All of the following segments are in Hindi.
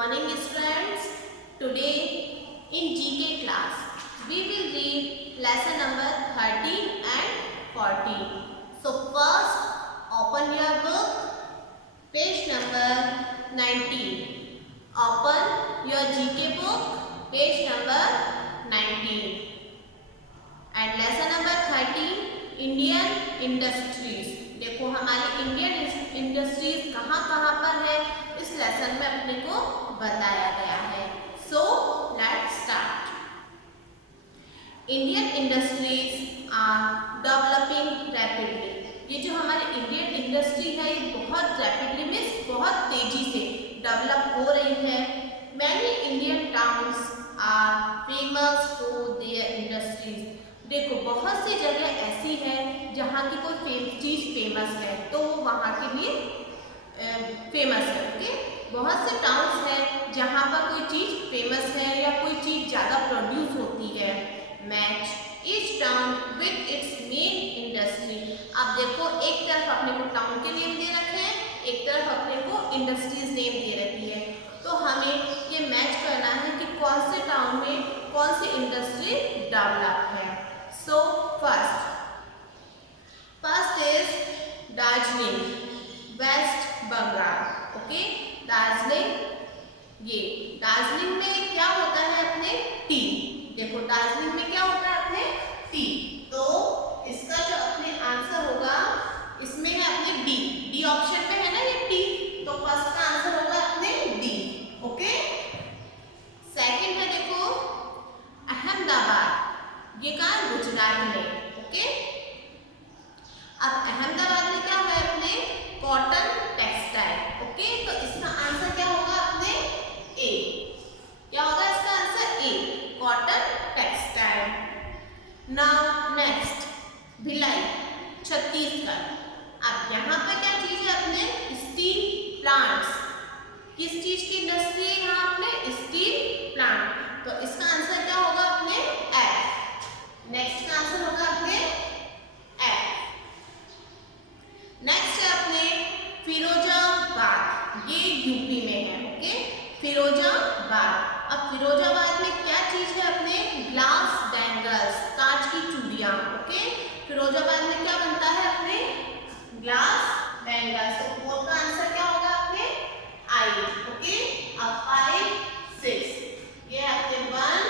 morning students. Today in GK class we will read lesson number 13 and 14. So first open your book, page number 19. Open your GK book, page number 19. And lesson number 13 Indian industries. देखो हमारी इंडियन इंडस्ट्रीज कहाँ कहाँ पर है इस लेसन में अपने को बताया गया है. So let's start. Indian industries are developing rapidly. ये जो हमारी इंडियन इंडस्ट्री है ये बहुत रैपिडली मीन्स बहुत तेजी से डेवलप हो रही है. Many Indian towns are famous for their industries. देखो बहुत सी जगह ऐसी है जहाँ की कोई चीज़ फेमस है तो वो वहाँ के लिए फेमस है. ओके, बहुत से टाउन्स हैं जहाँ पर कोई चीज़ फेमस है या कोई चीज़ ज़्यादा प्रोड्यूस होती है. Match each town with its main industry. अब देखो एक तरफ अपने को टाउन के नेम दे रखे हैं, एक तरफ अपने को इंडस्ट्रीज नेम दे रखी है. तो हमें ये मैच करना है कि कौन से टाउन में कौन सी इंडस्ट्री डेवलप है. So first is Darjeeling, West Bengal. Okay, Darjeeling. ये दार्जिलिंग में क्या होता है अपने टी. देखो दार्जिलिंग में क्या होता है अपने टी. तो इसका जो अपने आंसर होगा इसमें है अपने डी. डी ऑप्शन पे है ना ये टी, तो फर्स्ट का आंसर होगा अपने डी. ओके, सेकंड है देखो अहमदाबाद. ये कहाँ है गुजरात में. ओके, अब अहमदाबाद में क्या है अपने कॉटन टेक्सटाइल. ओके, तो इसका आंसर क्या होगा अपने ए. क्या होगा इसका answer A, cotton textile. Now next Bhilai, Chhattisgarh. अब यहाँ पे क्या चीज है अपने स्टील प्लांट्स. किस चीज की इंडस्ट्री है यहाँ अपने स्टील प्लांट. तो इसका आंसर क्या होगा अपने एफ. नेक्स्ट का आंसर होगा अपने एफ. नेक्स्ट है अपने फिरोजाबाद. ये यूपी में है. ओके, फिरोजाबाद. अब फिरोजाबाद में क्या चीज है अपने ग्लास बैंगल्स, कांच की चूड़ियां. ओके, फिरोजाबाद में क्या बनता है अपने ग्लास बैंगल्स. तो फोर्थ का आंसर क्या होगा अपने आई. ओके, अब 5 6 ये अपने 1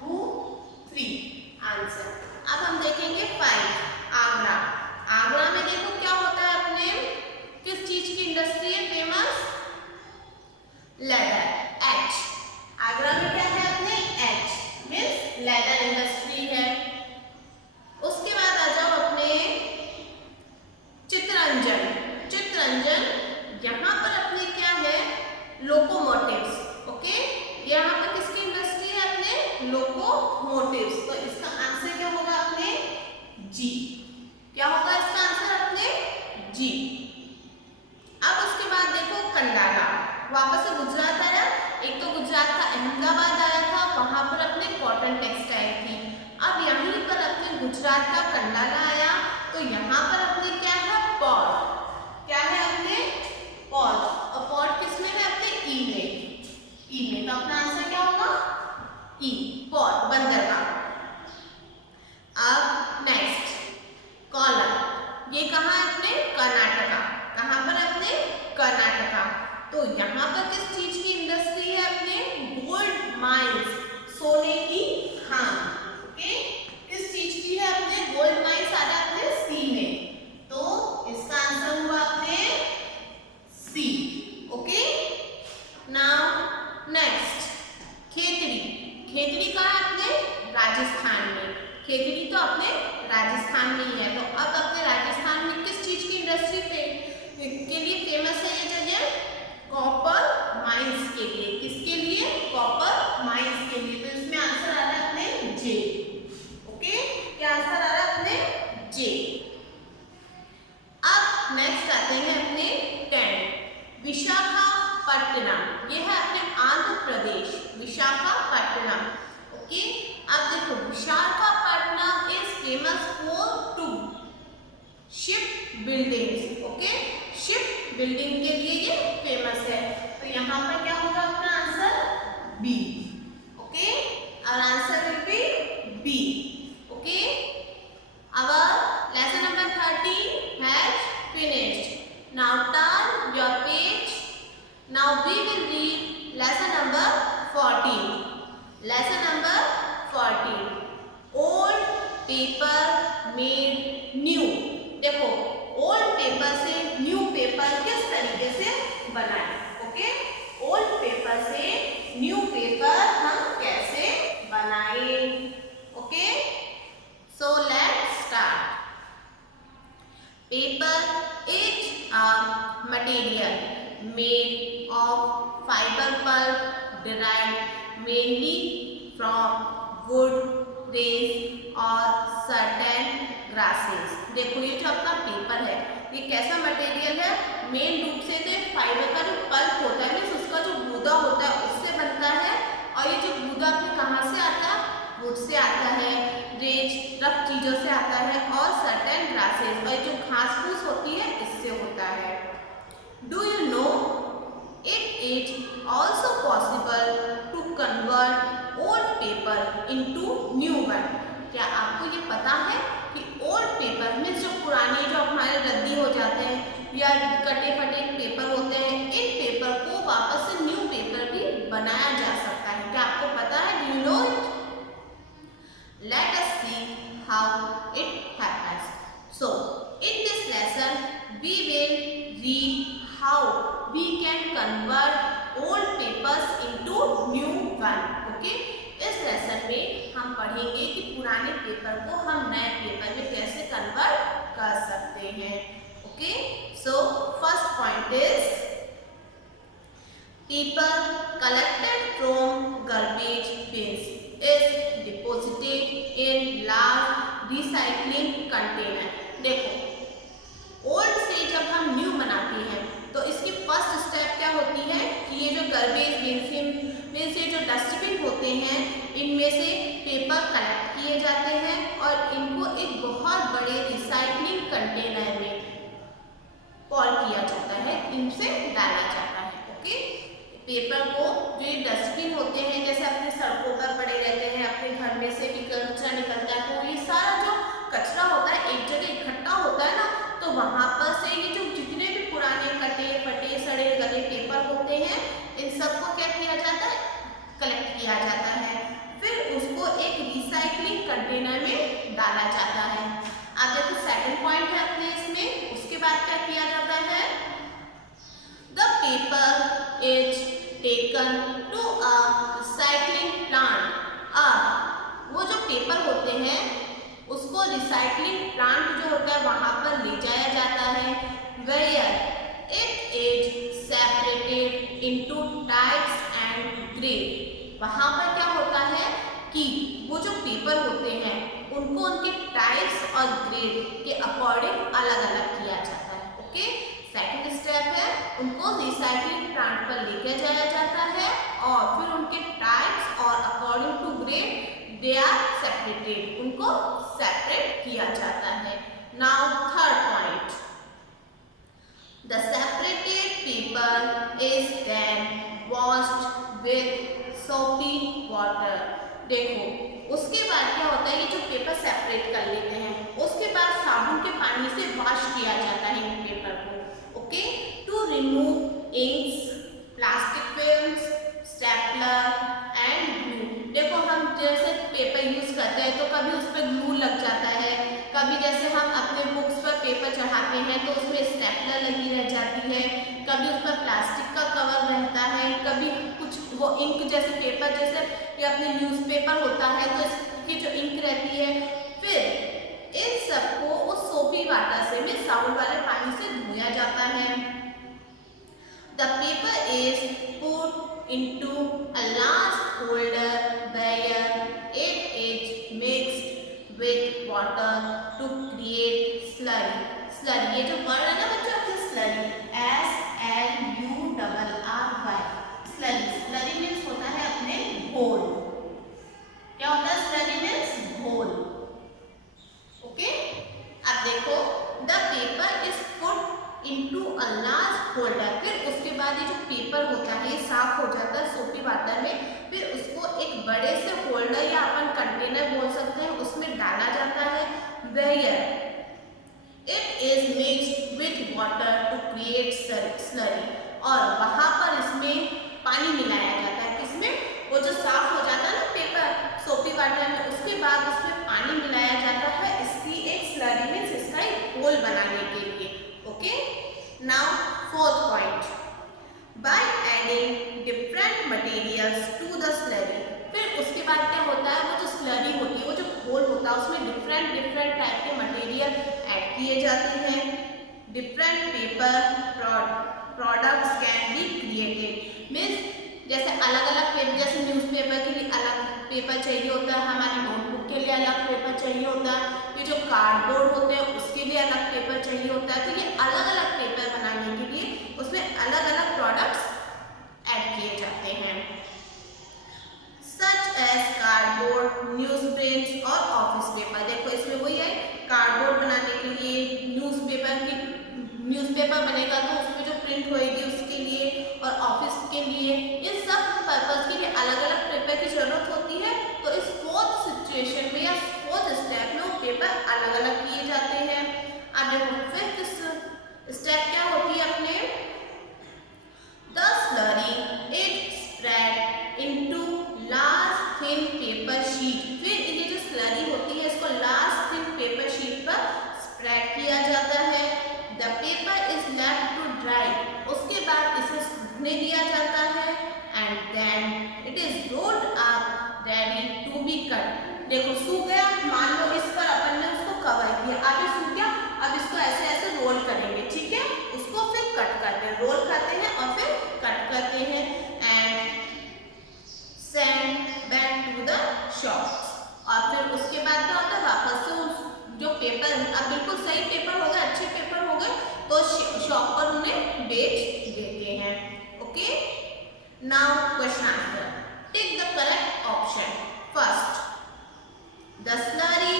2 3 आंसर. अब हम देखेंगे 5 आगरा. आगरा में देखो क्या होता है अपने किस चीज की इंडस्ट्री है फेमस. Leather, H. आगरा में क्या है अपने एच मीन्स लेदर इंडस्ट्री है. उसके बाद आ जाओ अपने चित्तरंजन. चित्तरंजन यहाँ पर अपने क्या है लोकोमोटिव्स. ओके, यहाँ पर किसकी इंडस्ट्री है अपने लोकोमोटिव्स. तो इसका आंसर क्या होगा अपने जी. क्या होगा इसका आंसर अपने जी. अब उसके बाद देखो कंडाला. वापस से गुजरात आया. एक तो गुजरात का अहमदाबाद आया था, वहां पर अपने कॉटन टेक्सटाइल थी. अब यहीं पर अपने गुजरात का कंडाला आया तो यहाँ पर अपने क्या है पॉट. क्या है अपने पॉट. और पॉट किसमें है अपने ई में. ई में. तो अपना आंसर क्या होगा ई, पॉट, बंदरगाह. अब नेक्स्ट कोलार. ये कहाँ है अपने कर्नाटका. कहाँ पर अपने कर्नाटका. तो यहाँ पर किस चीज की इंडस्ट्री है अपने गोल्ड माइंस, सोने की खान. ओके, किस चीज की है अपने गोल्ड माइंस आ रहा है अपने सी में. तो इसका आंसर हुआ अपने C. Okay, now next Khetri. Khetri कहाँ है अपने राजस्थान में. खेतड़ी तो अपने राजस्थान में ही है. तो अब अपने राजस्थान में किस चीज की इंडस्ट्री के लिए फेमस है ये जगह. कॉपर माइंस के लिए. किसके लिए कॉपर माइंस के लिए. तो इसमें आंसर आ रहा है अपने जे. ओके, क्या आंसर आ रहा है अपने जे. अब नेक्स्ट आते हैं अपने 10 विशाखापट्टनम. ये है अपने आंध्र प्रदेश विशाखापट्टनम. ओके, अब देखो Visakhapatnam is famous for 2 ship buildings. Okay, ship building के लिए ये फेमस है. तो यहाँ पर क्या होगा अपना finished. Now turn your page. Now we will read lesson number 14. Lesson number 14. Old paper made new. देखो ओल्ड पेपर से न्यू पेपर किस तरीके से बनाएं. ओके, ओल्ड पेपर से न्यू पेपर हम कैसे बनाएं. Okay, so let's start. Paper is a material made of fiber pulp derived mainly from wood, trees or certain grasses. देखो ये जो आपका पेपर है ये कैसा मटेरियल है. मेन रूप से तो फाइबर का जो पल्प होता है मीन्स उसका जो गूदा होता है उससे बनता है. और ये जो गूदा आपके कहाँ से आता है, वुड से आता है, रेज रफ चीजों से आता है और सर्टेन ग्रासेस और जो घास फूस होती है इससे होता है. Do you know it is also possible to convert old paper into new one. क्या आपको ये पता है कि ओल्ड पेपर में जो पुराने जो हमारे रद्दी हो जाते हैं या कटे फटे पेपर होते हैं इन पेपर को वापस से न्यू पेपर भी बनाया जा सकता है. क्या आपको पता है? Do you know it? Let us see how it happens. So, in this lesson, we will read how we can convert old papers into new one. Okay? इस लेसन में हम पढ़ेंगे कि पुराने पेपर को हम नए पेपर में कैसे कन्वर्ट कर सकते हैं. Okay? So, first point is paper collected from garbage bins is deposited in large recycling container. देखो ओल्ड से जब हम न्यू बनाते हैं तो इसकी फर्स्ट स्टेप क्या होती है कि ये जो गार्बेज बिन में से जो डस्टबिन होते हैं इनमें से पेपर कलेक्ट किए जाते हैं और इनको एक बहुत बड़े रिसाइकलिंग कंटेनर में पॉल किया जाता है, इनसे डाला जाता है. ओके, पेपर को जो ये डस्टबिन होते हैं जैसे अपने सड़कों पर पड़े रहते हैं, अपने घर में से भी कचरा निकलता है तो ये सारा जो कचरा होता है एक जगह इकट्ठा होता है ना, तो वहाँ पर से ये जो जितने भी पुराने कटे फटे सड़े गले पेपर होते हैं इन सबको क्या किया जाता है, कलेक्ट किया जाता है. फिर उसको एक रिसाइकलिंग कंटेनर में डाला जाता है. अब देखो सेकंड पॉइंट है अपने इसमें. उसके बाद क्या किया जाता है, the paper is taken to a recycling plant. अब वो जो पेपर होते हैं उसको रिसाइकलिंग प्लांट जो होता है वहां पर ले जाया जाता है. Where it is separated into types and grade. वहां पर क्या होता है कि वो जो पेपर होते हैं उनको उनके टाइप्स और ग्रेड के अकॉर्डिंग अलग अलग किया जाता है. ओके, सेकंड स्टेप है उनको रिसाइकलिंग प्लांट पर लेकर जाया जाता है और फिर उनके टाइप्स और according to grade they are separated, उनको सेपरेट किया जाता है. Now third point, the separated paper is then washed with soapy water. देखो उसके बाद क्या होता है, ये जो पेपर सेपरेट कर लेते हैं उसके बाद साबुन के पानी से वॉश किया जाता है इन पेपर को. Okay, to remove inks, plastic films, stapler and glue. देखो हम जैसे पेपर यूज करते हैं तो कभी उस पर ग्लू लग जाता है, कभी जैसे हम अपने बुक्स पर पेपर चढ़ाते हैं तो उसमें स्टेपलर लगी रह जाती है, कभी उस पर प्लास्टिक का कवर रहता है, कभी कुछ वो इंक जैसे पेपर जैसे ये अपने न्यूज़पेपर होता है तो इसकी जो इंक रहती है. फिर इन सबको उस सोपी वाटर से में साबुन वाले पानी से धोया जाता है. The paper is put into a large holder where it is mixed with water to create slurry. Slurry ये जो वर्ड है ना बच्चों, स्लरी SLURRY. स्लरी मीन्स होता है अपने घोल. क्या होता है स्लरी मीन्स घोल. ओके, अब देखो the paper is put into a large holder. फिर उसके बाद ये जो पेपर होता है ये साफ हो जाता है सोपी वाटर में, फिर उसको एक बड़े से होल्डर या अपन कंटेनर बोल सकते हैं उसमें डाला जाता है. Where it is mixed with water to create slurry, और वहां पर इसमें पानी मिलाया जाता है। किसमें? वो जो साफ हो जाता है ना पेपर सोपी वाटर में, उसके बाद उसमें पानी मिलाया जाता है इसकी एक स्लरी में, इसका एक घोल बनाने के लिए। Okay, now fourth point, by adding different materials to the slurry. फिर उसके बाद क्या होता है, वो जो स्लरी होती है, वो जो घोल होता है, उसमें डिफरेंट डिफरेंट टाइप के मटेरियल ऐड किए जाते हैं। Different paper products can be created, means जैसे अलग अलग पेपर, जैसे न्यूज़पेपर के लिए अलग पेपर चाहिए होता है, हमारी नोटबुक के लिए अलग पेपर चाहिए होता है, ये जो कार्डबोर्ड होते हैं उसके लिए अलग पेपर चाहिए होता है। तो ये अलग अलग पेपर बनाने के लिए उसमें अलग अलग प्रोडक्ट्स ऐड किए जाते हैं, such as cardboard, news prints और ऑफिस पेपर। देखो इसमें वही है, कार्डबोर्ड बनाने के लिए न्यूज़पेपर बनेगा तो उसमें जो प्रिंट होएगी उसके लिए, और ऑफिस के लिए, इन सब पर्पज के लिए अलग अलग पेपर की जरूरत होती है। तो इस फोर्थ सिचुएशन में या फोर्थ स्टेप में वो पेपर अलग अलग किए जाते हैं। अब देखो फिफ्थ स्टेप क्या होती है अपने, the slurry it spread into large thin paper sheet. फिर ये जो स्लरी होती है इसको लार्ज थिन पेपर शीट पर स्प्रेड किया जाता है। The paper is left to dry, उसके बाद इसे सूखने दिया जाता है, and then it is rolled up ready to be cut. देखो सूख गया, मान लो इस पर अपन ने उसको कवर किया, अब ये सूख गया, अब इसको ऐसे ऐसे रोल करेंगे, ठीक है, उसको फिर कट करते हैं, रोल करते हैं और फिर कट करते हैं, and send back to the shop. और फिर उसके बाद क्या होता है, वापस से उस जो पेपर, अब बिल्कुल सही पेपर हो गए, अच्छे पेपर हो गए, तो शॉप पर उन्हें बेच देते हैं। Okay, now question answer, tick the correct option. First, the slurry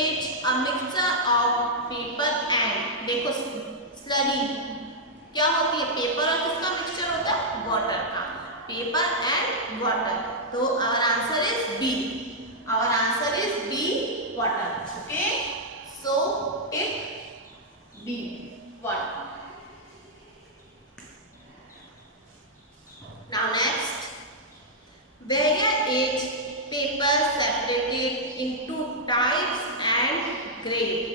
is a mixture of paper and, देखो स्लरी क्या होती है, पेपर और किसका मिक्सचर होता है, वाटर का, पेपर एंड वाटर। तो our answer is B, our answer is B, water. Okay, so tick B, water. Now next, where is paper separated into types and grade?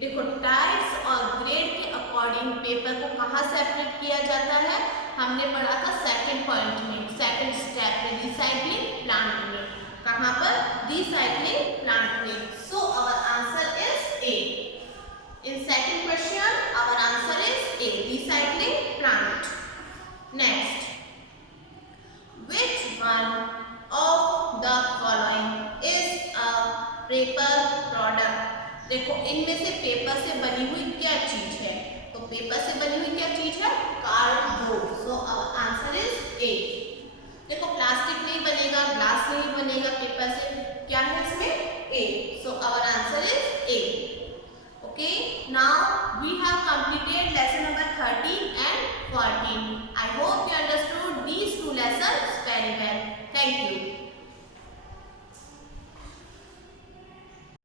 देखो टाइप्स और ग्रेड के अकॉर्डिंग पेपर को कहाँ सेपरेट किया जाता है, हमने पढ़ा था सेकंड पॉइंट में, सेकंड स्टेप में, रिसाइक्लिंग प्लांट में। कहाँ पर, रिसाइक्लिंग प्लांट में। So our answer is A. In second question our answer is A, recycling plant. Next, which one of the following is a paper product? देखो इनमें से पेपर से बनी हुई क्या चीज है, तो पेपर से बनी हुई क्या चीज है, cardboard. So our answer is A. देखो प्लास्टिक नहीं बनेगा, ग्लास नहीं बनेगा पेपर से, क्या है इसमें, ए। So our